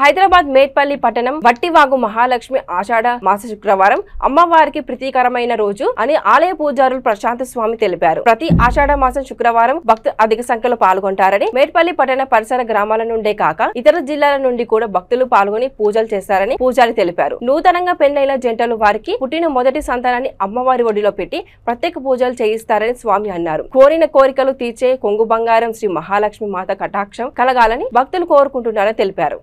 హైదరాబాద్ మేడ్పల్లి పట్టణం వట్టివాగు మహాలక్ష్మి ఆషాఢ మాస శుక్రవారం అమ్మవారికి ప్రీతికరమైన రోజు అని ఆలయ పూజారులు ప్రశాంత్ స్వామి తెలిపారు. ప్రతి ఆషాఢ మాసం శుక్రవారం భక్తులు అధిక సంఖ్యలో పాల్గొంటారని, మేడ్పల్లి పట్టణ పరిసర గ్రామాల నుండే కాక ఇతర జిల్లాల నుండి కూడా భక్తులు పాల్గొని పూజలు చేస్తారని పూజారి తెలిపారు. నూతనంగా పెళ్లైన జంటలు వారికి పుట్టిన మొదటి సంతానాన్ని అమ్మవారి ఒడిలో పెట్టి ప్రత్యేక పూజలు చేయిస్తారని స్వామి అన్నారు. కోరిన కోరికలు తీర్చే కొంగు బంగారం శ్రీ మహాలక్ష్మి మాత కటాక్షం కలగాలని భక్తులు కోరుకుంటున్నారని తెలిపారు.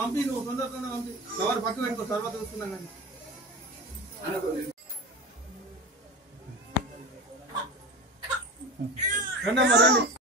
పంపి నువ్వు తొందరగా పంపి కవర్ పక్కన పెట్టుకో తర్వాత చూస్తున్నాను. రండి.